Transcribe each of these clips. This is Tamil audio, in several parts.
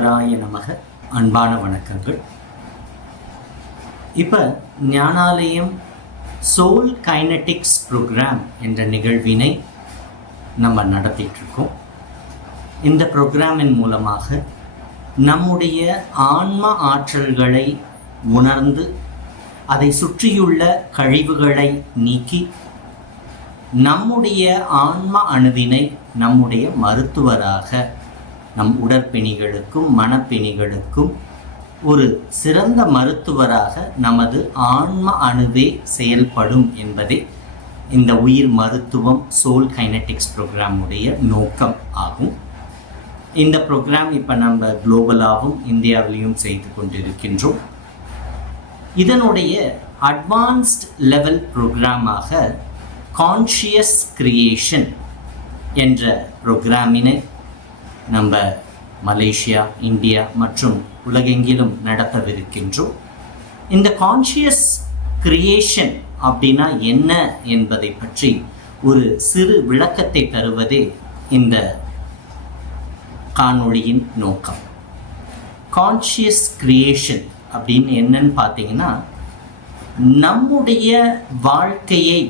சிவாய நமக அன்பான வணக்கங்கள். இப்போ ஞானாலயம் சோல் கைனட்டிக்ஸ் ப்ரோக்ராம் என்ற நிகழ்வினை நம்ம நடத்திட்டுருக்கோம். இந்த ப்ரோக்ராமின் மூலமாக நம்முடைய ஆன்ம ஆற்றல்களை உணர்ந்து அதை சுற்றியுள்ள கழிவுகளை நீக்கி நம்முடைய ஆன்ம அணுவினை நம்முடைய மருத்துவராக நம் உடற்பிணிகளுக்கும் மனப்பிணிகளுக்கும் ஒரு சிறந்த மருத்துவராக நமது ஆன்ம அணுவே செயல்படும் என்பதே இந்த உயிர் மருத்துவம் சோல் கைனட்டிக்ஸ் ப்ரோக்ராமுடைய நோக்கம் ஆகும். இந்த ப்ரோக்ராம் இப்போ நம்ம குளோபலாகவும் இந்தியாவிலையும் செய்து கொண்டிருக்கின்றோம். இதனுடைய அட்வான்ஸ்ட் லெவல் ப்ரோக்ராமாக கான்ஷியஸ் கிரியேஷன் என்ற ப்ரோக்ராமினை நம்ம மலேசியா இந்தியா மற்றும் உலகெங்கிலும் நடத்தவிருக்கின்றோம். இந்த கான்ஷியஸ் கிரியேஷன் அப்படின்னா என்ன என்பதை பற்றி ஒரு சிறு விளக்கத்தை தருவதே இந்த காணொளியின் நோக்கம். கான்ஷியஸ் கிரியேஷன் அப்படின்னு என்னன்னு பார்த்தீங்கன்னா நம்முடைய வாழ்க்கையை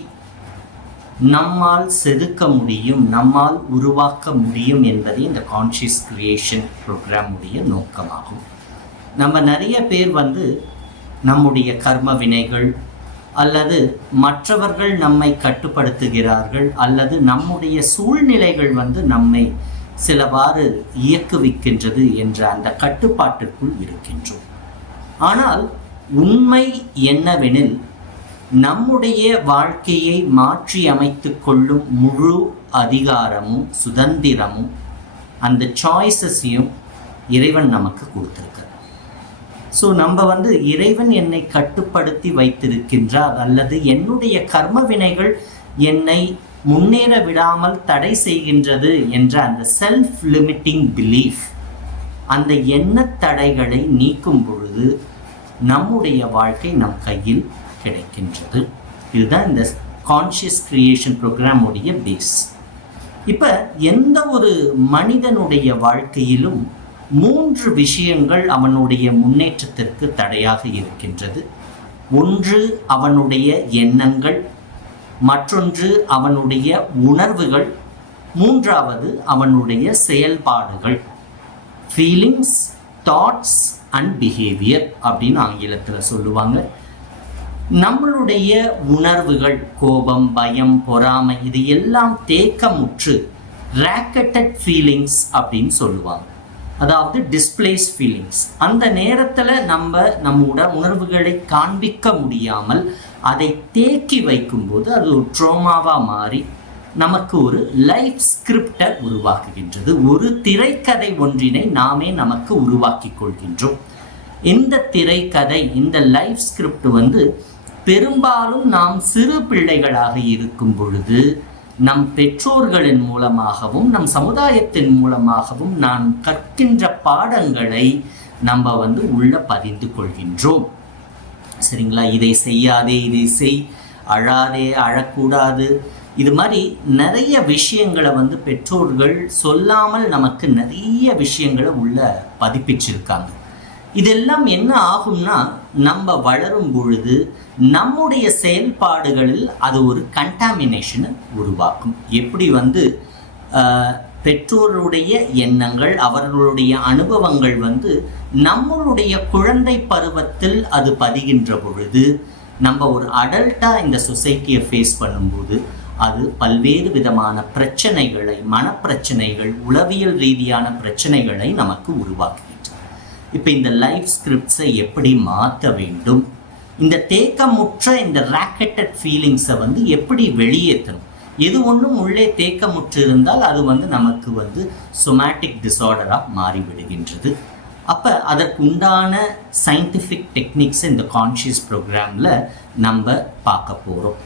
நம்மால் செதுக்க முடியும் நம்மால் உருவாக்க முடியும் என்பதே இந்த கான்ஷியஸ் கிரியேஷன் ப்ரோக்ராமுடைய நோக்கமாகும். நம்ம நிறைய பேர் வந்து நம்முடைய கர்ம வினைகள் அல்லது மற்றவர்கள் நம்மை கட்டுப்படுத்துகிறார்கள் அல்லது நம்முடைய சூழ்நிலைகள் வந்து நம்மை சிலவாறு இயக்குவிக்கின்றது என்ற அந்த கட்டுப்பாட்டிற்குள் இருக்கின்றோம். ஆனால் உண்மை என்னவெனில் நம்முடைய வாழ்க்கையை மாற்றி அமைத்து கொள்ளும் முழு அதிகாரமும் சுதந்திரமும் அந்த சாய்ஸஸையும் இறைவன் நமக்கு கொடுத்துருக்கார் ஸோ நம்ம வந்து இறைவன் என்னை கட்டுப்படுத்தி வைத்திருக்கின்றார் அல்லது என்னுடைய கர்ம வினைகள் என்னை முன்னேற விடாமல் தடை செய்கின்றது என்ற அந்த செல்ஃப் லிமிட்டிங் பிலீஃப் அந்த எண்ண தடைகளை நீக்கும் பொழுது நம்முடைய வாழ்க்கை நம் கையில் கிடைக்கின்றது. இதுதான் இந்த கான்ஷியஸ் கிரியேஷன் ப்ரோக்ராமுடைய பேஸ் இப்போ எந்த ஒரு மனிதனுடைய வாழ்க்கையிலும் மூன்று விஷயங்கள் அவனுடைய முன்னேற்றத்திற்கு தடையாக இருக்கின்றது. ஒன்று அவனுடைய எண்ணங்கள். மற்றொன்று அவனுடைய உணர்வுகள். மூன்றாவது அவனுடைய செயல்பாடுகள். ஃபீலிங்ஸ் தாட்ஸ் அண்ட் பிஹேவியர் அப்படின்னு ஆங்கிலத்தில் சொல்லுவாங்க. நம்மளுடைய உணர்வுகள் கோபம் பயம் பொறாமை இது எல்லாம் தேக்கமுற்று ரேக்கட்டட் ஃபீலிங்ஸ் அப்படின்னு சொல்லுவாங்க. அதாவது டிஸ்பிளேஸ் ஃபீலிங்ஸ் அந்த நேரத்தில் நம்ம நம்மோட உணர்வுகளை காண்பிக்க முடியாமல் அதை தேக்கி வைக்கும்போது அது ஒரு ட்ரோமாவாக மாறி நமக்கு ஒரு லைஃப் ஸ்கிரிப்டை உருவாக்குகின்றது. ஒரு திரைக்கதை ஒன்றினை நாமே நமக்கு உருவாக்கி கொள்கின்றோம். இந்த திரைக்கதை இந்த லைஃப் ஸ்கிரிப்ட் வந்து பெரும்பாலும் நாம் சிறு பிள்ளைகளாக இருக்கும் பொழுது நம் பெற்றோர்களின் மூலமாகவும் நம் சமுதாயத்தின் மூலமாகவும் நாம் கற்கின்ற பாடங்களை நம்ம வந்து உள்ள பதிந்து கொள்கின்றோம். சரிங்களா? இதை செய்யாதே இதை செய். அழாதே அழக்கூடாது. இது மாதிரி நிறைய விஷயங்களை வந்து பெற்றோர்கள் சொல்லாமல் நமக்கு நிறைய விஷயங்களை உள்ள பதிப்பிச்சிருக்காங்க. இதெல்லாம் என்ன ஆகும்னா நம்ம வளரும் பொழுது நம்முடைய செயல்பாடுகளில் அது ஒரு கண்டாமினேஷனை உருவாக்கும். எப்படி வந்து பெற்றோருடைய எண்ணங்கள் அவர்களுடைய அனுபவங்கள் வந்து நம்மளுடைய குழந்தை பருவத்தில் அது பதிகின்ற பொழுது நம்ம ஒரு அடல்ட்டாக இந்த சொசைட்டியை ஃபேஸ் பண்ணும்போது அது பல்வேறு விதமான பிரச்சனைகளை மனப்பிரச்சனைகள் உளவியல் ரீதியான பிரச்சனைகளை நமக்கு உருவாக்கும் இப்போ இந்த லைஃப் ஸ்கிரிப்ட்ஸை எப்படி மாற்ற வேண்டும்? இந்த தேக்கமுற்ற இந்த ராக்கெட்டட் ஃபீலிங்ஸை வந்து எப்படி வெளியேற்றணும்? எது ஒன்றும் உள்ளே தேக்கமுற்று இருந்தால் அது வந்து நமக்கு வந்து சொமேட்டிக் டிசார்டராக மாறிவிடுகின்றது. அப்போ அதற்கு உண்டான சயின்டிஃபிக் டெக்னிக்ஸை இந்த கான்ஷியஸ் ப்ரோக்ராமில் நம்ம பார்க்க போகிறோம்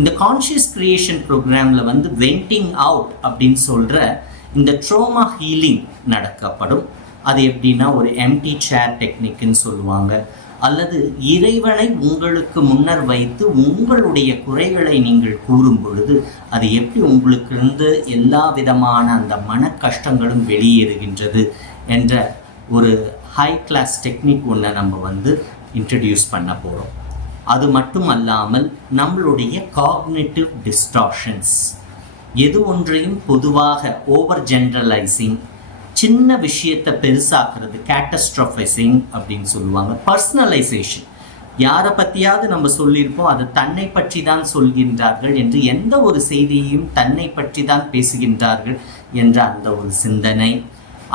இந்த கான்ஷியஸ் கிரியேஷன் ப்ரோக்ராமில் வந்து வெண்டிங் அவுட் அப்படின்னு சொல்கிற இந்த ட்ரோமா ஹீலிங் நடக்கப்படும். அது எப்படின்னா ஒரு எம்டி சேர் டெக்னிக்னு சொல்லுவாங்க. அல்லது இறைவனை உங்களுக்கு முன்னர் வைத்து உங்களுடைய குறைகளை நீங்கள் கூறும் பொழுது அது எப்படி உங்களுக்கிருந்து எல்லா விதமான அந்த மன கஷ்டங்களும் வெளியேறுகின்றது என்ற ஒரு ஹை கிளாஸ் டெக்னிக் ஒன்றை நம்ம வந்து இன்ட்ரடியூஸ் பண்ண போகிறோம் அது மட்டும் அல்லாமல் நம்மளுடைய காக்னேட்டிவ் டிஸ்டார்ஷன்ஸ் எது ஒன்றையும் பொதுவாக ஓவர் ஜென்ரலைசிங் சின்ன விஷயத்தை பெருசாக்குறது கேட்டஸ்ட்ரஃபைசிங் அப்படின்னு சொல்லுவாங்க. பர்சனலைசேஷன் யாரை பற்றியாவது நம்ம சொல்லியிருப்போம் அது தன்னை பற்றி தான் சொல்கின்றார்கள் என்று எந்த ஒரு செய்தியையும் தன்னை பற்றி தான் பேசுகின்றார்கள் என்ற அந்த ஒரு சிந்தனை.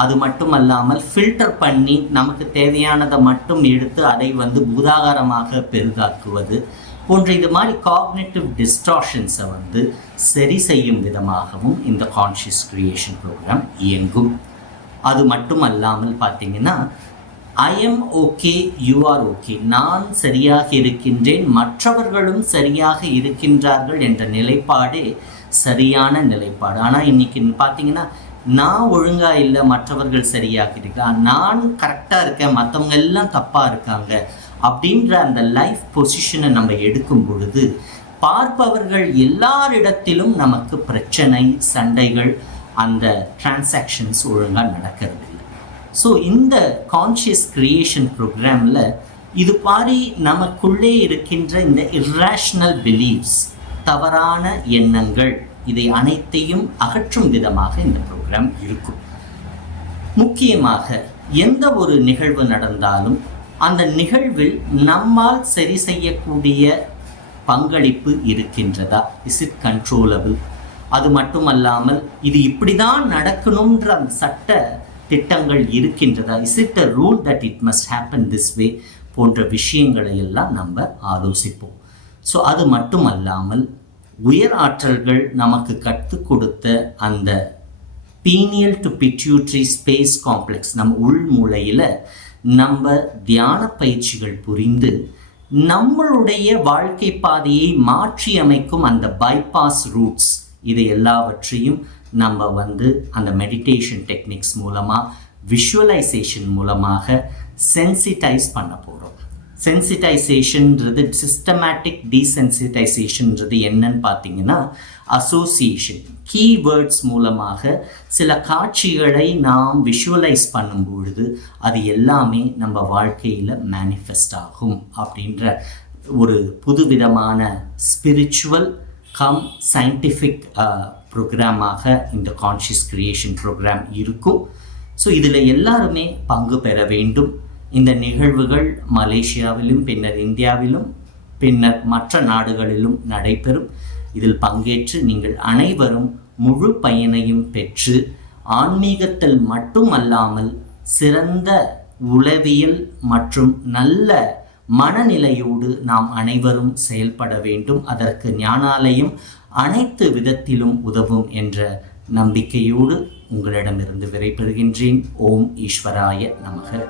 அது மட்டும் அல்லாமல் ஃபில்டர் பண்ணி நமக்கு தேவையானதை மட்டும் எடுத்து அதை வந்து பூதாகாரமாக பெரிதாக்குவது போன்ற இது மாதிரி காக்னேட்டிவ் டிஸ்டார்ஷன்ஸை வந்து சரி செய்யும் விதமாகவும் இந்த கான்ஷியஸ் கிரியேஷன் ப்ரோக்ராம் இயங்கும். அது மட்டும் அல்லாமல் பார்த்தீங்கன்னா I am okay you are okay நான் சரியாக இருக்கின்றேன் மற்றவர்களும் சரியாக இருக்கின்றார்கள் என்ற நிலைப்பாடே சரியான நிலைப்பாடு. ஆனால் இன்னைக்கு பார்த்தீங்கன்னா நான் ஒழுங்காக இல்லை மற்றவர்கள் சரியாக இருக்கா நான் கரெக்டாக இருக்கேன் மற்றவங்க எல்லாம் தப்பாக இருக்காங்க அப்படின்ற அந்த லைஃப் பொசிஷனை நம்ம எடுக்கும் பொழுது பார்ப்பவர்கள் எல்லாரிடத்திலும் நமக்கு பிரச்சனை சண்டைகள் அந்த டிரான்சாக்ஷன்ஸ் ஒழுங்காக நடக்கிறது இல்லை ஸோ இந்த கான்ஷியஸ் கிரியேஷன் ப்ரோக்ராமில் இது மாதிரி நமக்குள்ளே இருக்கின்ற இந்த இர்ரேஷ்னல் பிலீவ்ஸ் தவறான எண்ணங்கள் இதை அனைத்தையும் அகற்றும் விதமாக இந்த ப்ரோக்ராம் இருக்கும். முக்கியமாக எந்த ஒரு நிகழ்வு நடந்தாலும் அந்த நிகழ்வில் நம்மால் சரி செய்யக்கூடிய பங்களிப்பு இருக்கின்றதா? இஸ் இட் கண்ட்ரோலபிள் அது மட்டுமல்லாமல் இது இப்படி தான் நடக்கணுன்ற அந்த சட்ட திட்டங்கள் இருக்கின்றதா? Is it a rule that it must happen this way போன்ற விஷயங்களை எல்லாம் நம்ம ஆலோசிப்போம். ஸோ அது மட்டும் அல்லாமல் உயர் ஆற்றல்கள் நமக்கு கற்றுக் கொடுத்த அந்த pineal to pituitary space complex நம்ம உள்மூலையில் நம்ம தியான பயிற்சிகள் புரிந்து நம்மளுடைய வாழ்க்கை பாதையை மாற்றி அமைக்கும் அந்த பைபாஸ் ரூட்ஸ் இது எல்லாவற்றையும் நம்ம வந்து அந்த மெடிடேஷன் டெக்னிக்ஸ் மூலமாக விஷுவலைசேஷன் மூலமாக சென்சிட்டைஸ் பண்ண போகிறோம் சென்சிட்டைசேஷன்ன்றது சிஸ்டமேட்டிக் டீசென்சிட்டைசேஷன்ன்றது என்னன்னு பார்த்தீங்கன்னா அசோசியேஷன் கீவேர்ட்ஸ் மூலமாக சில காட்சிகளை நாம் விஷுவலைஸ் பண்ணும் பொழுது அது எல்லாமே நம்ம வாழ்க்கையில் மேனிஃபெஸ்ட் ஆகும் அப்படின்ற ஒரு புதுவிதமான ஸ்பிரிச்சுவல் கம் சயின்டிஃபிக் ப்ரோக்ராமாக இந்த கான்ஷியஸ் கிரியேஷன் ப்ரோக்ராம் இருக்கும் ஸோ இதில் எல்லாருமே பங்கு பெற வேண்டும். இந்த நிகழ்வுகள் மலேசியாவிலும் பின்னர் இந்தியாவிலும் பின்னர் மற்ற நாடுகளிலும் நடைபெறும். இதில் பங்கேற்று நீங்கள் அனைவரும் முழு பயனையும் பெற்று ஆன்மீகத்தில் மட்டுமல்லாமல் சிறந்த உளவியல் மற்றும் நல்ல மனநிலையோடு நாம் அனைவரும் செயல்பட வேண்டும். அதற்கு ஞானாலயம் அனைத்து விதத்திலும் உதவும் என்ற நம்பிக்கையோடு உங்களிடமிருந்து விடைபெறுகின்றேன். ஓம் ஈஸ்வராய நமக.